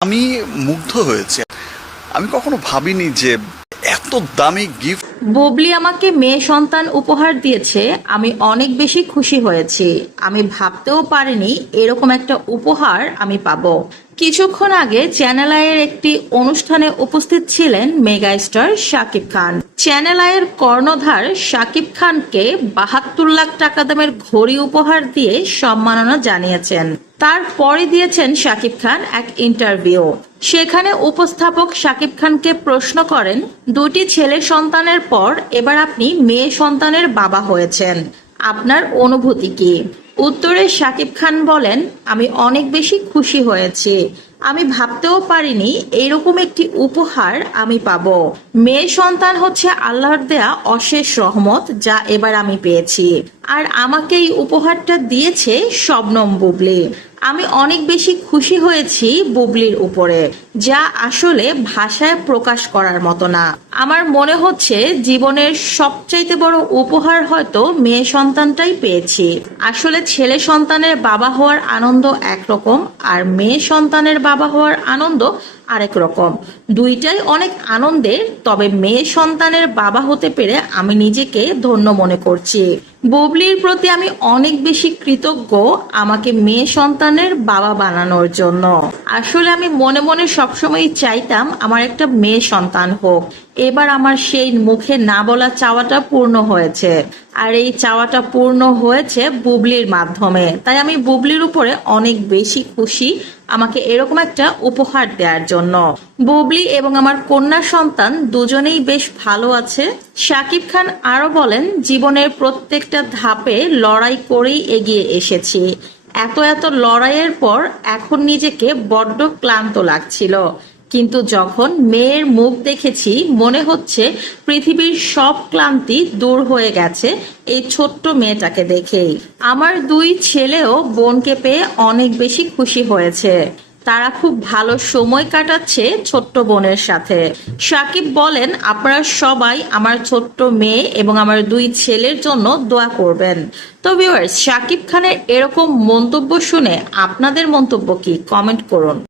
আমি মুগ্ধ হয়েছি। আমি কখনো ভাবিনি যে এত দামি গিফট। বুবলি আমাকে মেয়ে সন্তান উপহার দিয়েছে, আমি অনেক বেশি খুশি হয়েছি। আমি ভাবতেও পারিনি এরকম একটা উপহার আমি পাবো। কিছুক্ষণ আগে চ্যানেল আইয়ের একটি অনুষ্ঠানে উপস্থিত ছিলেন mega star Shakib Khan. Channel আইয়ের কর্ণধার শাকিব খানকে ৭২ লাখ টাকা দামের ঘড়ি উপহার দিয়ে সম্মাননা জানিয়েছেন। তারপরে দিয়েছেন শাকিব খান এক ইন্টারভিউ। সেখানে উপস্থাপক শাকিব খানকে প্রশ্ন করেন, দুটি ছেলে সন্তানের পর এবার আপনি মেয়ে সন্তানের বাবা হয়েছেন, আপনার অনুভূতি কি? উত্তরে শাকিব খান বলেন, আমি অনেক বেশি খুশি হয়েছি। আমি ভাবতেও পারিনি এরকম একটি উপহার আমি পাবো। মেয়ে সন্তান হচ্ছে আল্লাহর দেয়া অশেষ রহমত, যা এবার আমি পেয়েছি। আর আমাকে এই উপহারটা দিয়েছে শবনম বুবলি। আমি অনেক বেশি খুশি হয়েছি বুবলির উপরে, যা আসলে ভাষায় প্রকাশ করার মতো না। আমার মনে হচ্ছে জীবনের সবচাইতে বড় উপহার হয়তো মেয়ে সন্তানটাই পেয়েছি। আসলে ছেলে সন্তানের বাবা হওয়ার আনন্দ একরকম, আর মেয়ে সন্তানের বাবা হওয়ার আনন্দ আরেক রকম। দুইটাই অনেক আনন্দের, তবে মেয়ে সন্তানের বাবা হতে পেরে আমি নিজেকে ধন্য মনে করছি। বুবলির প্রতি আমি অনেক বেশি কৃতজ্ঞ আমাকে মেয়ে সন্তানের বাবা বানানোর জন্য। আসলে আমি মনে মনে সবসময় চাইতাম আমার একটা মেয়ে সন্তান হোক। এবার আমার সেই মুখে না বলা চাওয়াটা পূর্ণ হয়েছে, আর এই চাওয়াটা পূর্ণ হয়েছে বুবলির মাধ্যমে। তাই আমি বুবলির উপরে অনেক বেশি খুশি আমাকে এরকম একটা উপহার দেওয়ার জন্য। বুবলি এবং আমার কন্যা সন্তান দুজনেই বেশ ভালো আছে। শাকিব খান আরো বলেন, জীবনের প্রত্যেকটা ধাপে লড়াই করেই এগিয়ে এসেছি। এত লড়াইয়ের পর এখন নিজেকে বড্ড ক্লান্ত লাগছিল, কিন্তু যখন মেয়ের মুখ দেখেছি মনে হচ্ছে পৃথিবীর সব ক্লান্তি দূর হয়ে গেছে এই ছোট্ট মেয়েটাকে দেখেই। আমার দুই ছেলেও বোনকে পেয়ে অনেক বেশি খুশি হয়েছে। তারা খুব ভালো সময় কাটাচ্ছে ছোট্ট বোনের সাথে। সাকিব বলেন, আপনারা সবাই আমার ছোট্ট মেয়ে এবং আমার দুই ছেলের জন্য দোয়া করবেন। তো ভিউয়ার্স, সাকিব খানের এরকম মন্তব্য শুনে আপনাদের মন্তব্য কি? কমেন্ট করুন।